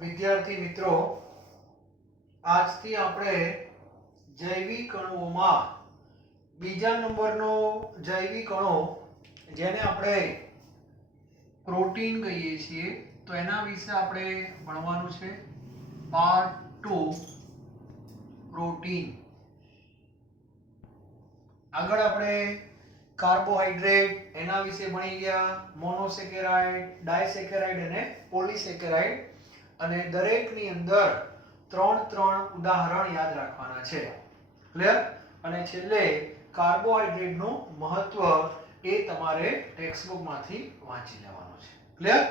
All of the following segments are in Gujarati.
વિદ્યાર્થી મિત્રો, આજથી આપણે જૈવિક અણુઓમાં બીજા નંબરનો જૈવિક અણુ જેને આપણે પ્રોટીન કહીએ છીએ તો એના વિશે આપણે ભણવાનું છે. Part 2 protein. આગળ આપણે કાર્બોહાઈડ્રેટ એના વિશે ભણી ગયા, મોનોસેકેરાઇડ, ડાયસેકેરાઇડ અને પોલીસેકેરાઇડ, અને દરેકની અંદર ત્રણ ઉદાહરણ યાદ રાખવાના છે. ક્લિયર? અને છેલ્લે કાર્બોહાઈડ્રેટનું મહત્વ એ તમારે ટેક્સ્ટબુકમાંથી વાંચી લેવાનું છે. ક્લિયર?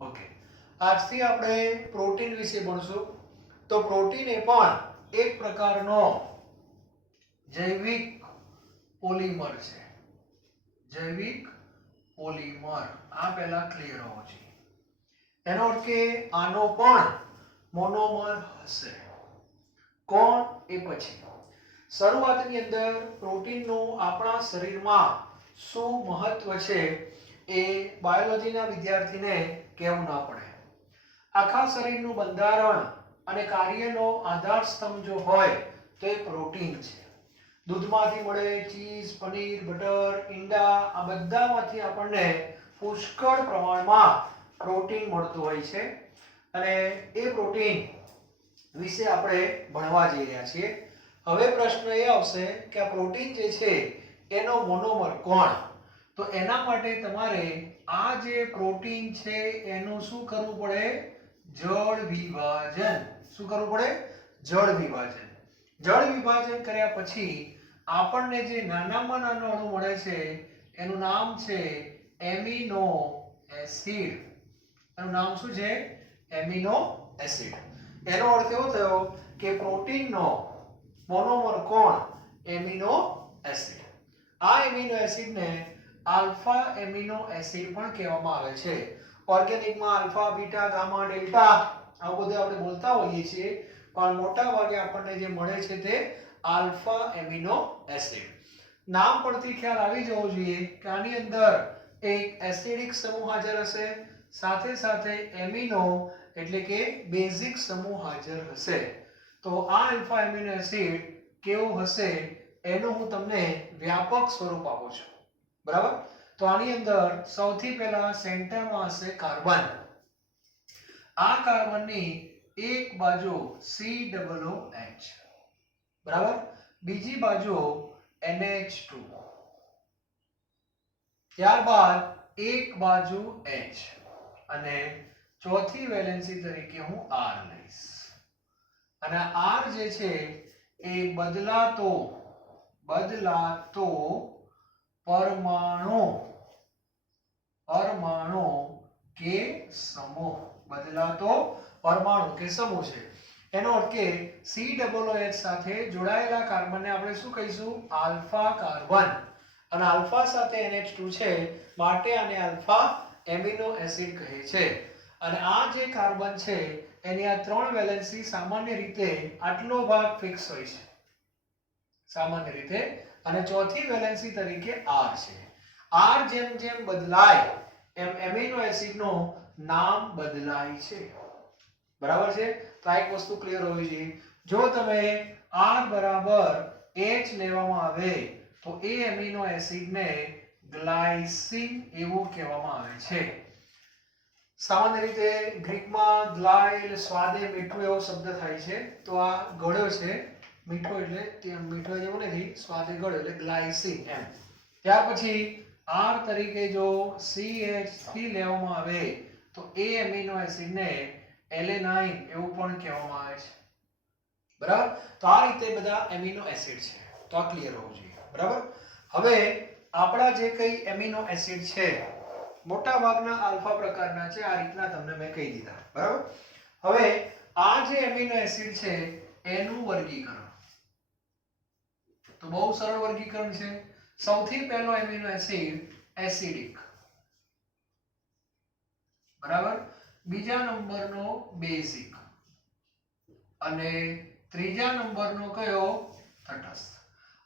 ઓકે. આજથી આપણે પ્રોટીન વિશે ભણશું. તો પ્રોટીન એ પણ એક પ્રકારનો જૈવિક પોલિમર છે. જૈવિક પોલિમર, આ પહેલા ક્લિયર હોવું જોઈએ. એનો અર્થ કે આનો પણ મોનોમર હશે. કોણ? એ પછી. શરૂઆતની અંદર પ્રોટીનનું આપણા શરીરમાં શું મહત્વ છે એ બાયોલોજીના વિદ્યાર્થીને કહેવું ના પડે. આખા શરીરનું બંધારણ અને કાર્યનો આધાર સ્તંભ જો હોય તો એ પ્રોટીન છે. દૂધમાંથી મળે, ચીઝ, પનીર, બટર, ઈંડા, આ બધામાંથી આપણને પુષ્કળ પ્રમાણમાં પ્રોટીન મળતું હોય છે. અને એ પ્રોટીન વિશે આપણે ભણવા જઈ રહ્યા છીએ. હવે પ્રશ્ન એ આવશે કે આ પ્રોટીન જે છે એનો મોનોમર કોણ? તો એના માટે તમારે આ જે પ્રોટીન છે એનું શું કરવું પડે? જળ વિભાજન. શું કરવું પડે? જળ વિભાજન. જળ વિભાજન કર્યા પછી આપણને જે નાનામાં નાનો અણુ મળે છે એનું નામ છે એમિનો એસિડ. એનું નામ શું છે? Amino acid. એનો અર્થ એવો થયો કે પ્રોટીનનો મોનોમર કોણ? Amino acid. આ એમિનો એસિડને આલ્ફા એમિનો એસિડ પણ કહેવામાં આવે છે. ઓર્ગેનિકમાં આલ્ફા, બીટા, ગામા, ડેલ્ટા આવું બધું આપણે બોલતા હોઈએ છીએ, પણ મોટા ભાગે આપણને જે મળે છે તે આલ્ફા એમિનો એસિડ. નામ પરથી ખ્યાલ આવી જવો જોઈએ કે આની અંદર એક એસિડિક સમૂહ હાજર હશે, સાથે સાથે એમિનો એટલે કે બેઝિક સમૂહ હાજર હશે. તો આ આલ્ફા એમિનો એસિડ કેવો હશે એનું હું તમને વ્યાપક સ્વરૂપ આપું છું. બરાબર? તો આની અંદર સૌથી પહેલા સેન્ટરમાં હશે કાર્બન. આ કાર્બનની એક બાજુ COOH, બરાબર? બીજી બાજુ NH2, ત્યારબાદ એક બાજુ H, અને ચોથી વેલેન્સી તરીકે હું R લઈશ. અને R જે છે એ બદલાતો પરમાણુ કે સમૂહ, બદલાતો પરમાણુ કે સમૂહ છે. એનો અર્થ કે COOH સાથે જોડાયેલા કાર્બનને આપણે શું કહીશું? Alpha carbon. અને આલ્ફા સાથે NH2 છે માટે આને આલ્ફા એમિનો એસિડ કહે છે. અને આ જે કાર્બન છે એની આ ત્રણ વેલેન્સી સામાન્ય રીતે આટલો ભાગ ફિક્સ હોય છે સામાન્ય રીતે, અને ચોથી વેલેન્સી તરીકે R છે. R જેમ જેમ બદલાય એમ એમિનો એસિડનું નામ બદલાય છે. બરાબર છે? તો આ એક વસ્તુ ક્લિયર હોવી જોઈએ. જો તમે R બરાબર H લેવામાં આવે તો એ એમિનો એસિડને ગ્લાયસિન એવું કહેવામાં આવે છે. સામાન્ય રીતે ગ્રીકમાં ગ્લાય સ્વાદે મીઠું એવો શબ્દ થાય છે. તો આ ગળ્યો છે, મીઠો એટલે ત્યાં મીઠો જેવું નથી, સ્વાદે ગળ્યો એટલે ગ્લાયસિન એમ. ત્યાર પછી R તરીકે જો CH3 લેવામાં આવે તો એ એમિનો એસિડને એલેનાઇન એવું પણ કહેવામાં આવે છે. બરાબર? તો આ રીતે બધા એમિનો એસિડ છે. તો આ ક્લિયર હોવું જોઈએ. બરાબર? હવે આપણા જે કઈ એમિનો એસિડ છે મોટા ભાગના આલ્ફા પ્રકારના છે. આ રીતના તમને મેં કહી દીધા. બરાબર? હવે આ જે એમિનો એસિડ છે એનું વર્ગીકરણ તો બહુ સરળ વર્ગીકરણ છે. સૌથી પહેલો એમિનો એસિડ એસિડિક, બરાબર? બીજા નંબરનો બેઝિક, અને ત્રીજા નંબરનો કયો? તટસ્થ.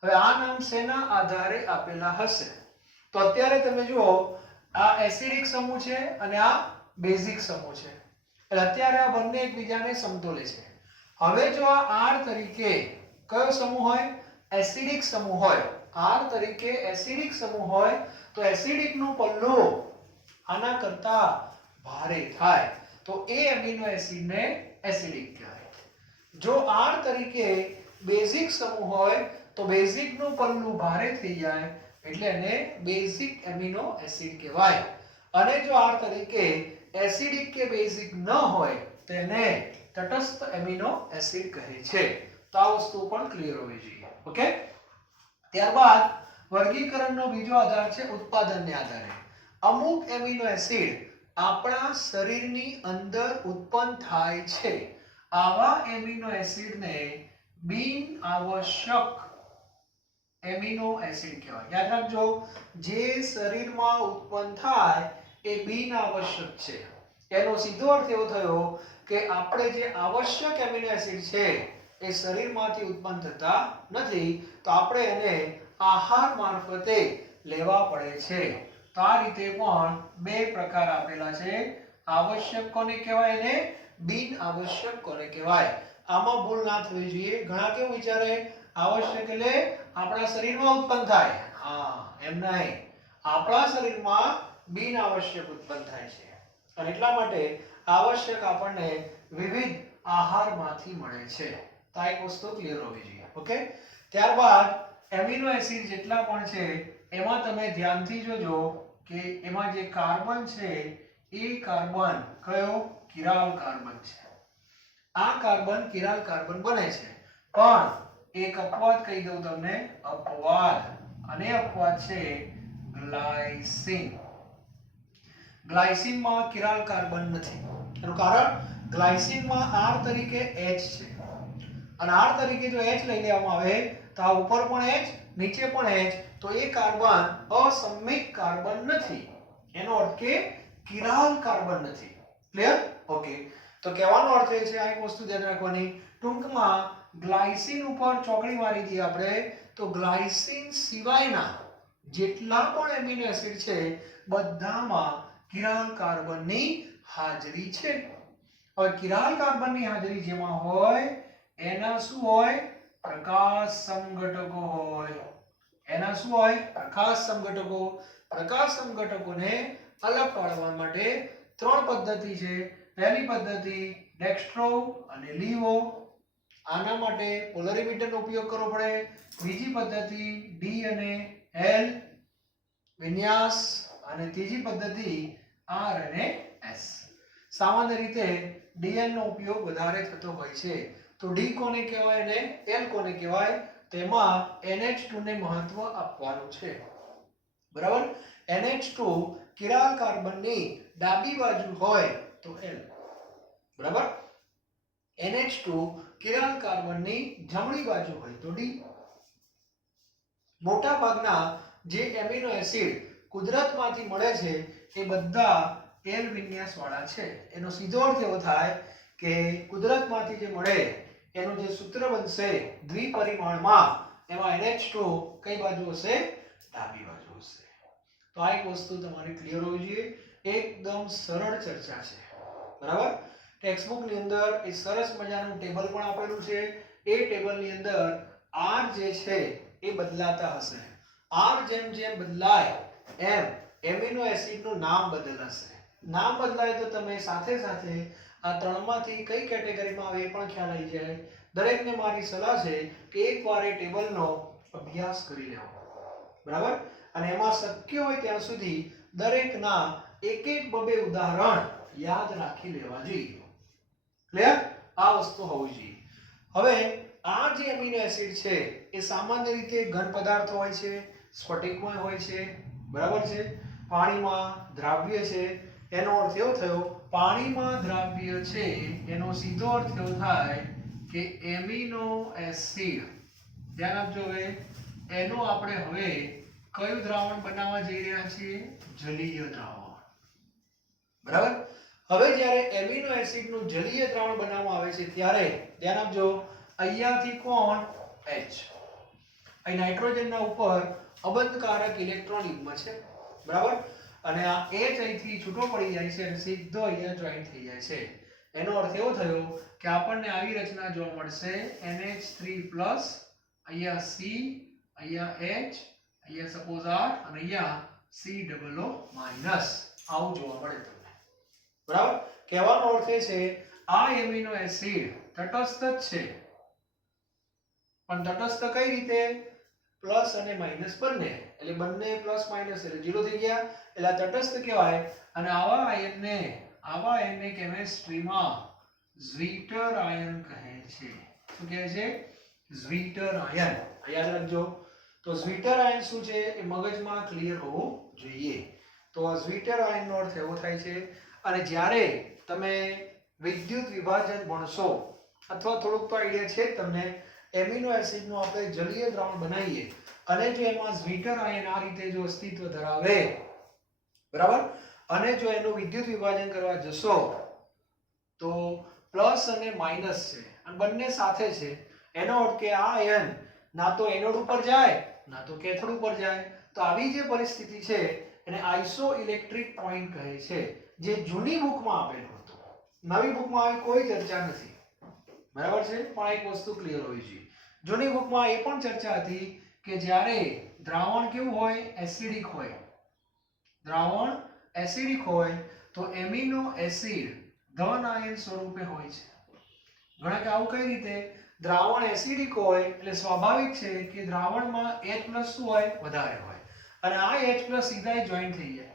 હવે આ નામ શેના આધારે આપેલા હશે? તો અત્યારે તમે જુઓ, આ એસિડિક સમૂહ છે અને આ બેઝિક સમૂહ છે. એટલે અત્યારે આ બંને એકબીજાને સમતોલે છે. હવે જો આ R તરીકે કયો સમૂહ હોય? એસિડિક સમૂહ હોય. R તરીકે એસિડિક સમૂહ હોય તો એસિડિક નું પલ્લું આના કરતા ભારે થાય તો એ એમિનો એસિડ ને એસિડિક કહેવાય. જો R તરીકે બેઝિક સમૂહ હોય તો બેઝિક નું પલ્લું ભારે થઈ જાય એટલે એને બેઝિક એમિનો એસિડ કહેવાય. અને જો R તરીકે એસિડિક કે બેઝિક ન હોય તો એને તટસ્થ એમિનો એસિડ કહે છે. તો આ વસ્તુ પણ ક્લિયર હોવી જોઈએ. ઓકે. ત્યારબાદ વર્ગીકરણનો બીજો આધાર છે ઉત્પાદનને આધારે. અમુક એમિનો એસિડ આપણા શરીરની અંદર ઉત્પન્ન થાય છે. આવા એમિનો એસિડને બિન આવશ્યક એમિનો એસિડ કહેવાય. યાદ રાખજો, જે શરીરમાં ઉત્પન્ન થાય એ બિન આવશ્યક છે. એનો સીધો અર્થ એવો થયો કે આપણે જે આવશ્યક એમિનો એસિડ છે એ શરીરમાંથી ઉત્પન્ન થતા નથી તો આપણે એને આહાર મારફતે લેવા પડે છે. તો આ રીતે પણ બે પ્રકાર આપેલા છે. આવશ્યક કોને કહેવાય અને બિન આવશ્યક કોને કહેવાય. આમાં ભૂલ ના થવી જોઈએ. ઘણા કેવું વિચારે આવશ્યક એટલે આપણા શરીરમાં ઉત્પન્ન થાય. હા, એમ નહીં. આપણા શરીરમાં બિન આવશ્યક ઉત્પન્ન થાય છે અને એટલા માટે આવશ્યક આપણને વિવિધ આહારમાંથી મળે છે. તો આ એક વસ્તુ ક્લિયર હોવી જોઈએ. ઓકે. ત્યારબાદ એમિનો એસિડ જેટલા પણ છે એમાં તમે ધ્યાનથી જોજો કે એમાં જે કાર્બન છે એ કાર્બન કયો? કિરાલ કાર્બન છે. આ કાર્બન કિરાલ કાર્બન બને છે પણ એક અપવાદ કહી દઉં તમને. અપવાદ. અને અપવાદ છે ગ્લાયસીન. ગ્લાયસીનમાં કિરાલ કાર્બન નથી. એનું કારણ ગ્લાયસીનમાં R તરીકે H છે અને R તરીકે જો H લઈ લેવામાં આવે તો આ ઉપર પણ H નીચે પણ H તો એ કાર્બન અસમમિત કાર્બન નથી. એનો અર્થ કે કિરાલ કાર્બન નથી. ક્લિયર? ઓકે. તો કહેવાનો અર્થ એ છે, આ એક વસ્તુ ધ્યાન રાખવાની. ટૂંકમાં ગ્લાયસીન ઉપર ચોકડી મારી દઈએ આપણે તો ગ્લાયસીન સિવાયના જેટલા પણ એમિનો એસિડ છે બધામાં કિરાલ કાર્બનની હાજરી છે. હવે કિરાલ કાર્બનની હાજરી જેમાં હોય એના શું હોય? પ્રકાશ સમઘટકો હોય. એના શું હોય? પ્રકાશ સમઘટકો. પ્રકાશ સમઘટકોને અલગ પાડવા માટે ત્રણ પદ્ધતિ છે. પહેલી પદ્ધતિ ડેક્સ્ટ્રો અને લીવો. આના માટે પોલરીમીટરનો ઉપયોગ કરવો પડે. બીજી પદ્ધતિ ડી અને એલ વિન્યાસ અને ત્રીજી પદ્ધતિ આર અને એસ. સામાન્ય રીતે ડીએલ નો ઉપયોગ વધારે થતો હોય છે. તો ડી કોને કહેવાય અને એલ કોને કહેવાય? તેમાં NH2 ને મહત્વ આપવાનું છે. બરાબર? NH2 કિરાલ કાર્બનની ડાબી બાજુ હોય તો L. બરાબર? NH2 કિરાલ કાર્બનની જમણી બાજુ હોય તો D. મોટા ભાગના જે એમિનો એસિડ કુદરતમાંથી મળે છે એ બધા એલ વિન્યાસ વાળા છે. એનો સીધો અર્થ એવો થાય કે કુદરતમાંથી જે મળે એનું જે સૂત્ર બનશે દ્વિપરિમાણમાં એમાં NH2 કઈ બાજુ હશે? ડાબી બાજુ હશે. તો આ એક વસ્તુ તમારી ક્લિયર હોવી જોઈએ. એકદમ સરળ ચર્ચા છે. બરાબર? ટેક્સ્ટબુક ની અંદર એ સરસ મજાનું ટેબલ પણ આપેલું છે. એ ટેબલની અંદર R જે છે એ બદલાતા હશે. R જેમ જેમ બદલાય એમ એમિનો એસિડનું નામ બદલાશે. નામ બદલાય તો તમે સાથે સાથે આ ત્રણમાંથી કઈ કેટેગરીમાં આવે એ પણ ખ્યાલ આવી જાય. દરેકને મારી સલાહ છે કે એકવાર એ ટેબલનો અભ્યાસ કરી લેવો. બરાબર? અને એમાં શક્ય હોય ત્યાં સુધી દરેકના એક એક બબે ઉદાહરણ યાદ રાખી લેવા જોઈએ. ક્લિયર? આ વસ્તુ હોવી જોઈએ. હવે આ જે એમિનો એસિડ છે એ સામાન્ય રીતે ઘન પદાર્થો હોય છે, સ્ફટિકમય હોય છે. બરાબર છે? પાણીમાં દ્રાવ્ય છે. એનો અર્થ એવો થયો પાણીમાં દ્રાવ્ય છે એનો સીધો અર્થ એવો થાય કે એમિનો એસિડ. ધ્યાન આપજો. હવે એનો આપણે હવે કયું દ્રાવણ બનાવવા જઈ રહ્યા છીએ? જલીય દ્રાવણ. બરાબર? હવે જ્યારે એમિનો એસિડનું જલીય દ્રાવણ બનાવવામાં આવે છે ત્યારે ધ્યાન આપજો અહીંયાથી કોણ? H. અહીં નાઇટ્રોજનના ઉપર અબંધકારક ઇલેક્ટ્રોન યુગ્મ છે. બરાબર? અને આ H અહીંથી છૂટો પડી જાય છે અને સીધો અહીંયા જોઈન્ટ થઈ જાય છે. એનો અર્થ એવો થયો કે આપણને આવી રચના જોવા મળશે NH3+ અહીંયા C અહીંયા H અહીંયા સપોઝ R અને અહીંયા COO- આવું જોવા મળે તમને બરાબર કહેવાનો અર્થ એ છે આ એમિનો એસિડ તટસ્થ જ છે પણ તટસ્થ કઈ રીતે પ્લસ અને માઈનસ બંને એટલે બંને પ્લસ માઈનસ એટલે 0 થઈ ગયા એટલે આ તટસ્થ કહેવાય અને આવા આયનને કેમિસ્ટ્રીમાં ઝ્વીટર આયન કહે છે શું કહે છે ઝ્વીટર આયન યાદ રાખજો તો ઝ્વીટર આયન શું છે એ મગજમાં ક્લિયર હોવું જોઈએ તો આ ઝ્વીટર આયનનો અર્થ એવો થાય છે અને જ્યારે તમે વિદ્યુત વિભાજન ભણશો અથવા થોડુંક તો આઈડિયા છે તમને એમિનો એસિડનું આપણે જલીય દ્રાવણ બનાવીએ અને જો એમાં ઝ્વીટર આયન આ રીતે જો અસ્તિત્વ ધરાવે બરાબર અને જો એનું વિદ્યુત વિભાજન કરવા જશો તો પ્લસ અને માઈનસ છે અને બંને સાથે છે એનો અર્થ કે આ આયન ના તો એનોડ ઉપર જાય ના તો કેથોડ ઉપર જાય તો આવી જે પરિસ્થિતિ છે એને આઇસોઇલેક્ટ્રિક પોઈન્ટ કહે છે જે જૂની બુકમાં આપેલું હતું નવી બુકમાં આવી કોઈ ચર્ચા નથી બરાબર છે પણ એક વસ્તુ ક્લિયર હોવી જોઈએ જૂની બુકમાં એ પણ ચર્ચા હતી કે જ્યારે દ્રાવણ કેવું હોય એસિડિક હોય દ્રાવણ એસિડિક હોય તો એમિનો એસિડ ધન આયન સ્વરૂપે હોય છે ઘણા કે આવું કઈ રીતે દ્રાવણ એસિડિક હોય એટલે સ્વાભાવિક છે કે દ્રાવણમાં H+ શું હોય વધારે હોય અને આ H+ સીધા જોઈન્ટ થઈ જાય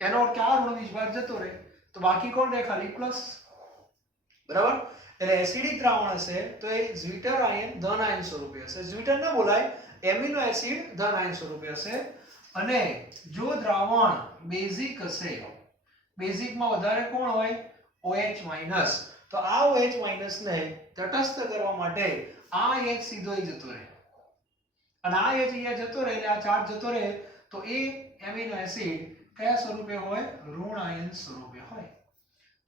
એનો અર્થ કે આ ઋણ વીજભાર જતો રહે તો બાકી કોણ રહે ખાલી પ્લસ બરાબર એટલે એસિડિક દ્રાવણ હશે તો એ ઝ્વીટર આયન ધન આયન સ્વરૂપે હશે ઝ્વીટર ન બોલાય એમિનો એસિડ ધન આયન સ્વરૂપે હશે અને જો દ્રાવણ બેઝિક હશે બેઝિકમાં વધારે કોણ હોય OH- તો આ OH- ને તટસ્થ કરવા માટે આ H સીધો અહીં જતો રહે અને આ H અહીંયા જતો રહે એટલે આ ચાર્જ જતો રહે તો એ એમિનો એસિડ કયા સ્વરૂપે હોય ઋણ આયન સ્વરૂપે હોય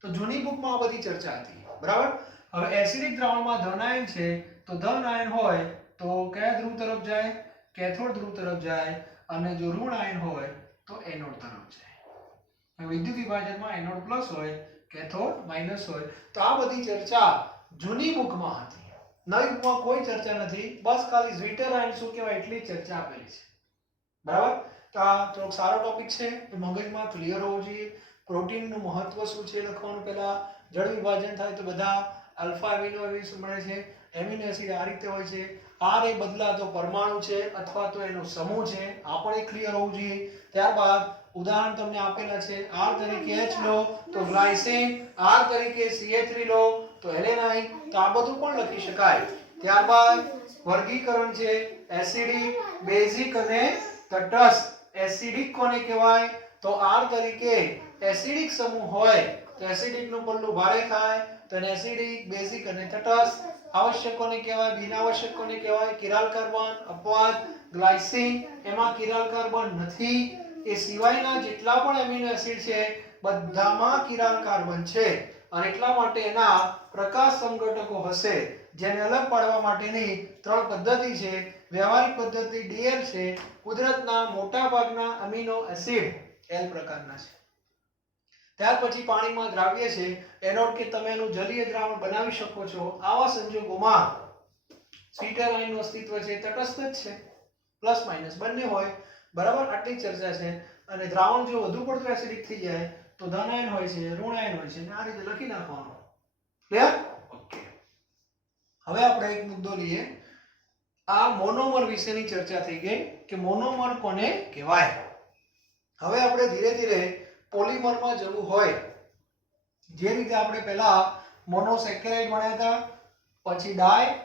તો જૂની બુકમાં આ બધી ચર્ચા હતી બરાબર હવે એસિડિક દ્રાવણમાં ધન આયન છે તો ધન આયન હોય તો કયા ધ્રુવ તરફ જાય કેથોડ ધ્રુવ તરફ જાય અને જો ઋણ આયન હોય તો એનોડ તરફ જાય વિદ્યુત વિભાજનમાં એનોડ પ્લસ હોય કેથોડ માઈનસ હોય તો આ બધી ચર્ચા જૂની બુકમાં હતી નવી બુકમાં કોઈ ચર્ચા નથી બસ ખાલી ઝ્વીટર આયન શું કહેવાય એટલી ચર્ચા આપેલી છે બરાબર તો આ થોડોક સારો ટોપિક છે એ મગજમાં ક્લિયર હોવો જોઈએ પ્રોટીનનું મહત્વ શું છે લખવાનું પહેલા જળ વિભાજન થાય તો બધા આલ્ફા એમિનો એસિડ મળે છે એમિનો એસિડ આ રીતે હોય છે R એ બદલાતો પરમાણુ છે અથવા તો એનો સમૂહ છે આ પણ ક્લિયર હોવું જોઈએ ત્યારબાદ ઉદાહરણ તમને આપેલા છે R તરીકે H લો તો ગ્લાયસિન R તરીકે CH3 લો તો એલેનાઇન તો આ બધું પણ લખી શકાય ત્યારબાદ વર્ગીકરણ છે એસિડિક બેઝિક અને તટસ્થ એસિડિક કોને કહેવાય તો R તરીકે એસિડિક સમૂહ હોય તો એસિડિક નું પલ્લું ભારે થાય તો એને એસિડિક બેઝિક અને તટસ્થ આવશ્યક કોને કહેવાય બિનઆવશ્યક કોને કહેવાય કિરાલ કાર્બન અપવાદ ગ્લાયસિન એમાં કિરાલ કાર્બન નથી એ સિવાયના જેટલા પણ એમિનો એસિડ છે બધામાં કિરાલ કાર્બન છે અને એટલા માટે એના પ્રકાશ સંઘટકો હશે જેને અલગ પાડવા માટેની ત્રણ પદ્ધતિ છે વ્યવહારિક પદ્ધતિ DL છે કુદરતના મોટા ભાગના એમિનો એસિડ L પ્રકારના છે ત્યાર પછી પાણીમાં દ્રાવ્ય છે એનો કે તમે એનું જલીય દ્રાવણ બનાવી શકો છો આવા સંજોગોમાં ઝ્વીટર આયનનું અસ્તિત્વ છે તટસ્થ જ છે પ્લસ માઈનસ બંને હોય બરાબર આટલી ચર્ચા છે અને દ્રાવણ જો વધુ પડતું એસિડિક થઈ જાય તો ધન આયન હોય છે ઋણ આયન હોય છે આ રીતે લખી નાખવાનું ક્લિયર ઓકે હવે આપણે એક મુદ્દો લઈએ આ મોનોમર વિશેની ચર્ચા થઈ ગઈ કે મોનોમર કોને કહેવાય હવે આપણે ધીરે ધીરે પોલિમરમાં જવું હોય જે રીતે આપણે પહેલા મોનોસેકેરાઇડ ભણ્યા હતા પછી ડાય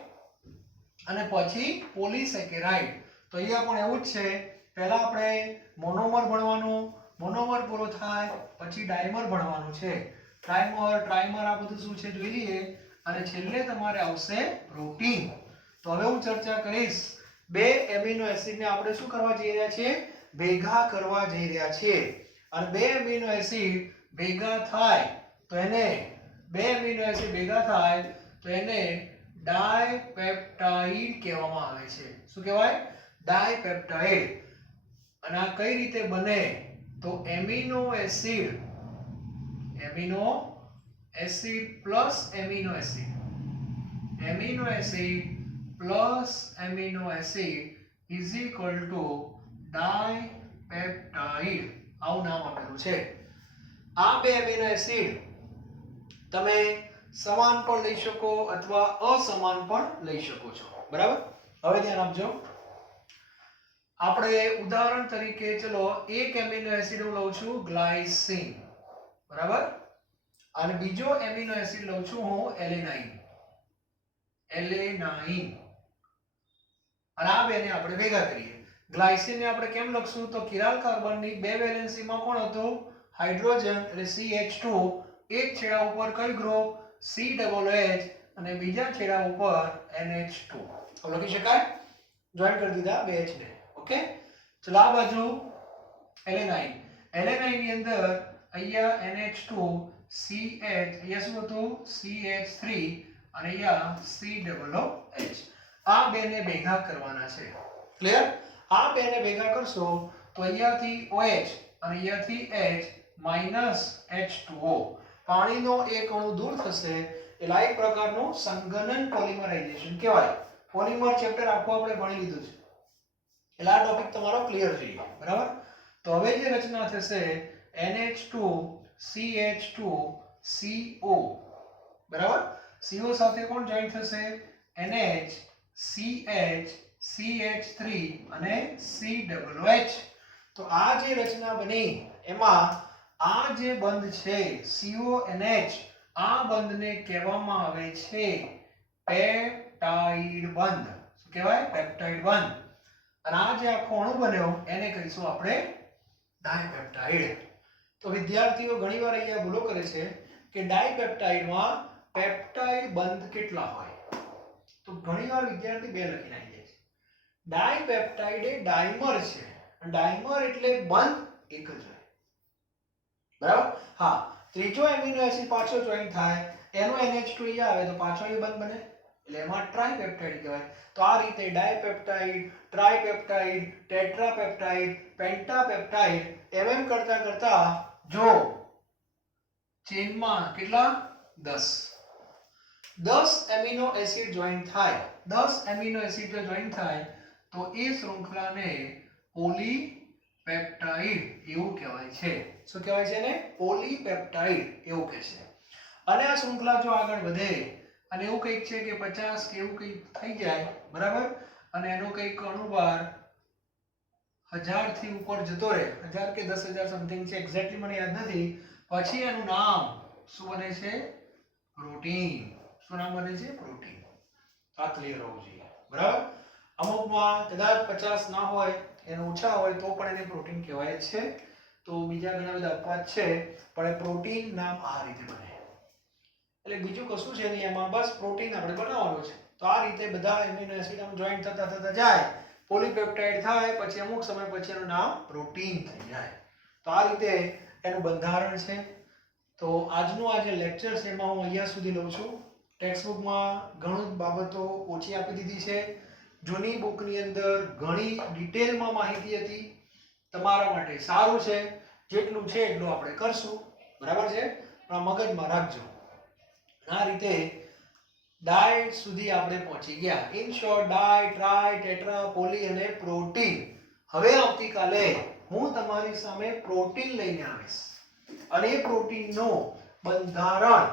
અને પછી પોલીસેકેરાઇડ તો અહીંયા પણ એવું જ છે પહેલા આપણે મોનોમર ભણવાનું મોનોમર પૂરો થાય પછી ડાયમર ભણવાનું છે ટ્રાઇમર ટ્રાઇમર આ બધું શું છે જોઈ લઈએ અને છેલ્લે તમારે આવશે પ્રોટીન તો હવે હું ચર્ચા કરીશ બે એમિનો એસિડને આપણે શું કરવા જઈ રહ્યા છીએ ભેગા કરવા જઈ રહ્યા છીએ અને બે એમિનો એસિડ ભેગા થાય તો એને ડાયપેપ્ટાઇડ કહેવામાં આવે છે શું કહેવાય ડાયપેપ્ટાઇડ અને આ કઈ રીતે બને તો amino acid plus amino acid, amino acid plus amino acid is equal to dipeptide, આવું નામ આપેલું છે. આ બે એમિનો એસિડ તમે સમાન પણ લઈ શકો અથવા અસમાન પણ લઈ શકો છો. બરાબર, હવે ધ્યાન આપજો. આપણે ઉદાહરણ તરીકે ચલો એક એમિનો એસિડ હું લઉં છું ગ્લાયસિન, બરાબર, અને બીજો એમિનો એસિડ લઉં છું હું એલેનાઇન, એલેનાઇન, અને આ બેને આપણે ભેગા કરીએ. ગ્લાયસિન ને આપણે કેમ લખશું તો કિરાલ કાર્બનની બે વેલેન્સીમાં કોણ હતું? હાઇડ્રોજન, એટલે CH2. એક છેડા ઉપર કઈ ગ્રુપ? COOH, અને બીજા છેડા ઉપર NH2. તો લખી શકાય, જોઈન કરી દીધા બે H ને. ઓકે, ચલો આ બાજુ એલેનાઇન, એલેનાઇન ની અંદર અહીંયા NH2 CH, અહીંયા શું હતું? CH3, અને અહીંયા COOH. આ બેને ભેગા કરવાના છે. ક્લિયર? આ બેને ભેગા કરશો તો અહીંયાથી OH અને અહીંયાથી H માઈનસ H2O, પાણીનો એક અણુ દૂર થશે. એટલે આ એક પ્રકારનું સંઘનન પોલિમરાઇઝેશન કહેવાય. પોલિમર ચેપ્ટર આખું આપણે ભણી લીધું છે, એટલે આ ટોપિક તમારો ક્લિયર છે. બરાબર, તો હવે જે રચના થશે NH2 CH2 CO, બરાબર, CO સાથે કોણ જોઈન થશે? NH CH CH3 અને COOH. તો આ જે રચના બની એમાં આ જે બંધ છે CONH, આ બંધને કહેવામાં આવે છે પેપ્ટાઇડ બંધ. શું કહેવાય? પેપ્ટાઇડ બંધ. અને આ જે આખો અણુ બન્યો એને કહીશું આપણે ડાયપેપ્ટાઇડ. તો વિદ્યાર્થીઓ ઘણીવાર અહીંયા ભૂલો કરે છે કે ડાયપેપ્ટાઇડમાં પેપ્ટાઇડ બંધ કેટલા હોય? તો ઘણીવાર વિદ્યાર્થી બે લખીને આવી જાય છે. ડાયપેપ્ટાઇડ એ ડાઈમર છે, ડાઈમર એટલે બંધ એક જ હોય. બરાબર, હા, ત્રીજો એમિનો એસિડ પાછો જોઈન થાય, એનો NH2 અહીંયા આવે તો પાછો એ બંધ બને, એટલે એમાં ટ્રાઇપેપ્ટાઇડ કહેવાય. તો આ રીતે ડાયપેપ્ટાઇડ, ટ્રાઇપેપ્ટાઇડ, ટેટ્રાપેપ્ટાઇડ, પેન્ટાપેપ્ટાઇડ એમ કરતા કરતા જો ચેનમાં કેટલા 10 એમિનો એસિડ જોઈન થાય, 10 એમિનો એસિડ જો જોઈન થાય તો એ શૃંખલાને પોલીપેપ્ટાઇડ એવું કહેવાય છે. શું કહેવાય છે ને? પોલીપેપ્ટાઇડ એવું કહે છે. અને આ શૃંખલા જો આગળ વધે અને એવું કંઈક છે કે 50 કે એવું કંઈક થઈ જાય, બરાબર, અને એનો કંઈક અણુભાર 1000 થી ઉપર જતો રહે, 1000 કે 10000 સમથિંગ છે, એક્ઝેક્ટલી મને યાદ નથી, પછી એનું નામ શું બને છે? પ્રોટીન. શું નામ બને છે? પ્રોટીન. આ ક્લિયર હોવું જોઈએ. બરાબર, અમુકમાં કદાચ 50 ના હોય, એનો ઓછા હોય તો પણ એને પ્રોટીન કહેવાય છે. તો બીજા ઘણા બધા અપવાદ છે, પણ એ પ્રોટીન નામ આ રીતે બને. એટલે બીજું કશું છે નહીં એમાં, બસ પ્રોટીન આપણે બનાવવાનું છે. તો આ રીતે બધા એમિનો એસિડ આમ જોઈન થતા થતા જાય, પોલીપેપ્ટાઇડ થાય, પછી અમુક સમય પછી એનું નામ પ્રોટીન થઈ જાય. તો આ રીતે એનું બંધારણ છે. તો આજનું આ જે લેક્ચર છે એમાં હું અહીંયા સુધી લઉં છું. ટેક્સ્ટ બુકમાં ઘણી બાબતો ઓછી આપી દીધી છે. જૂની બુકની અંદર ઘણી ડિટેલમાં માહિતી હતી. તમારા માટે સારું છે, જેટલું છે એટલું આપણે કરશું. બરાબર છે, પણ મગજમાં રાખજો. આ રીતે ડાય સુધી આપણે પહોંચી ગયા. In short, di, tri, tetra, poly અને પ્રોટીન. હવે આવતીકાલે હું તમારી સામે પ્રોટીન લઈને આવીશ, અને એ પ્રોટીનનું બંધારણ,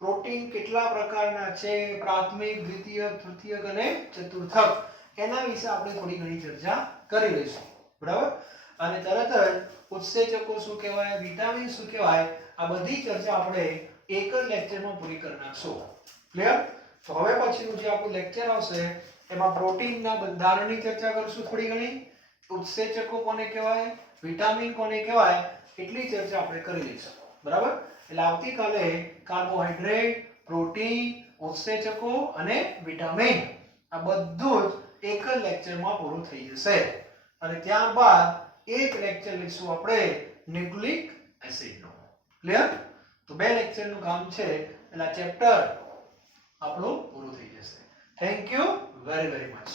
પ્રોટીન કેટલા પ્રકારના છે, પ્રાથમિક, દ્વિતીયક, તૃતીયક અને ચતુર્થક, એના વિશે આપણે થોડી ઘણી ચર્ચા કરી લઈશું. બરાબર, અને તરત જ ઉત્સેચકો શું કહેવાય, વિટામિન શું કહેવાય, આ બધી ચર્ચા આપણે એક જ લેક્ચરમાં પૂરી કરી નાખશું. ક્લિયર? તો હવે પછીનું જે આપણું લેક્ચર આવશે એમાં પ્રોટીનના બંધારણની ચર્ચા કરીશું થોડી ઘણી, ઉત્સેચકો કોને કહેવાય, વિટામિન કોને કહેવાય, એટલી ચર્ચા આપણે કરી લઈશું. બરાબર, એટલે આવતીકાલે કાર્બોહાઈડ્રેટ, પ્રોટીન, ઉત્સેચકો અને વિટામિન આ બધું જ એક જ લેક્ચરમાં પૂરું થઈ જશે. અને ત્યારબાદ એક લેક્ચર લઈશું આપણે ન્યુક્લિક એસિડનો. ક્લિયર? તો બે લેક્ચરનું કામ છે, એટલે આ ચેપ્ટર આપણું પૂરું થઈ જશે. Thank you very very much.